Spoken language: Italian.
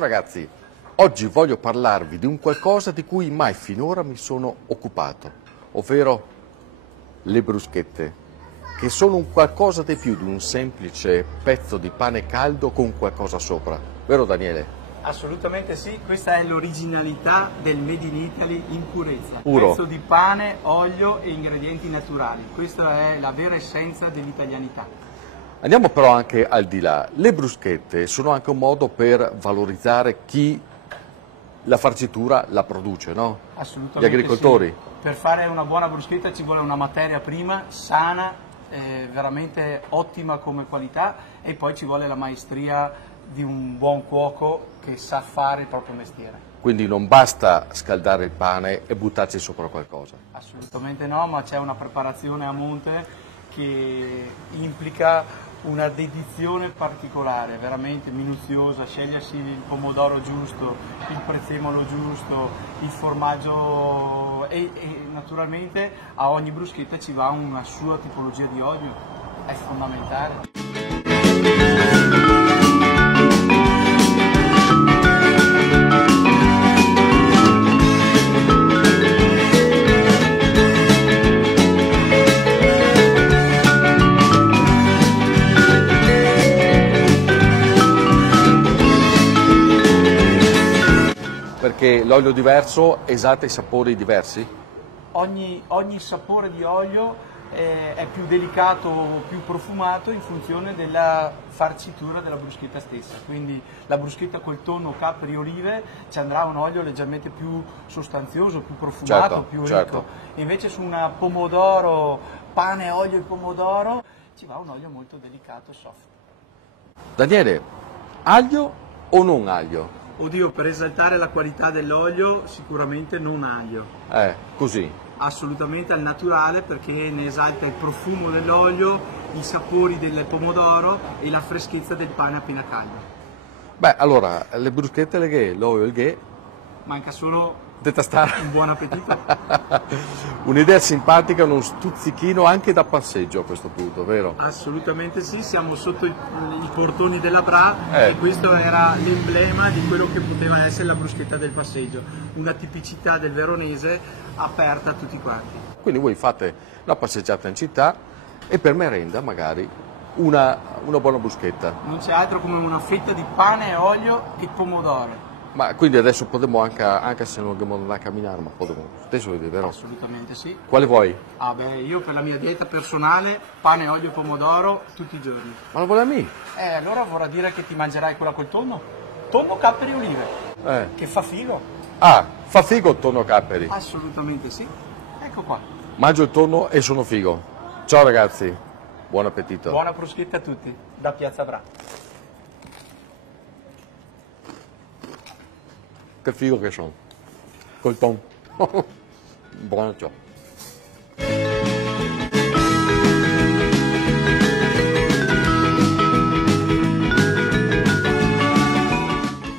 ragazzi, oggi voglio parlarvi di un qualcosa di cui mai finora mi sono occupato, ovvero le bruschette, che sono un qualcosa di più di un semplice pezzo di pane caldo con qualcosa sopra, vero Daniele? Assolutamente sì, questa è l'originalità del Made in Italy in purezza. Puro. Pezzo di pane, olio e ingredienti naturali, questa è la vera essenza dell'italianità. Andiamo però anche al di là. Le bruschette sono anche un modo per valorizzare chi la farcitura la produce, no? Assolutamente Gli agricoltori. sì. Per fare una buona bruschetta ci vuole una materia prima sana, veramente ottima come qualità, e poi ci vuole la maestria di un buon cuoco che sa fare il proprio mestiere. Quindi non basta scaldare il pane e buttarci sopra qualcosa. Assolutamente no, ma c'è una preparazione a monte che implica una dedizione particolare, veramente minuziosa, scegliersi il pomodoro giusto, il prezzemolo giusto, il formaggio e naturalmente a ogni bruschetta ci va una sua tipologia di olio, è fondamentale. Perché l'olio diverso esalta i sapori diversi? Ogni sapore di olio è più delicato, più profumato in funzione della farcitura della bruschetta stessa. Quindi la bruschetta col tonno, capri, olive ci andrà un olio leggermente più sostanzioso, più profumato, Certo, più ricco. certo. Invece su una pomodoro, pane, olio e pomodoro, ci va un olio molto delicato e soft. Daniele, aglio o non aglio? Oddio, per esaltare la qualità dell'olio sicuramente non aglio. Così. Assolutamente al naturale, perché ne esalta il profumo dell'olio, i sapori del pomodoro e la freschezza del pane appena caldo. Beh, allora, le bruschette le ghe, l'olio il ghe, Manca solo detestare. un buon appetito. Un'idea simpatica, uno stuzzichino anche da passeggio a questo punto, vero? Assolutamente sì, siamo sotto i portoni della Bra e questo era l'emblema di quello che poteva essere la bruschetta del passeggio, una tipicità del veronese aperta a tutti quanti. Quindi voi fate la passeggiata in città e per merenda magari una buona bruschetta. Non c'è altro come una fetta di pane, olio e pomodoro. Ma quindi adesso potremmo anche se non dobbiamo andare a camminare, ma potremmo stesso vedere, vero? Assolutamente sì. Quale vuoi? Ah beh, io per la mia dieta personale, pane, olio e pomodoro tutti i giorni. Ma lo vuole a me? Allora vorrà dire che ti mangerai quella col tonno? Tonno, capperi e olive, che fa figo. Ah, fa figo il tonno capperi. Assolutamente sì. Ecco qua. Mangio il tonno e sono figo. Ciao ragazzi, buon appetito. Buona bruschetta a tutti, da Piazza Bra. Che figo che sono. Col tonno. Buono ciao.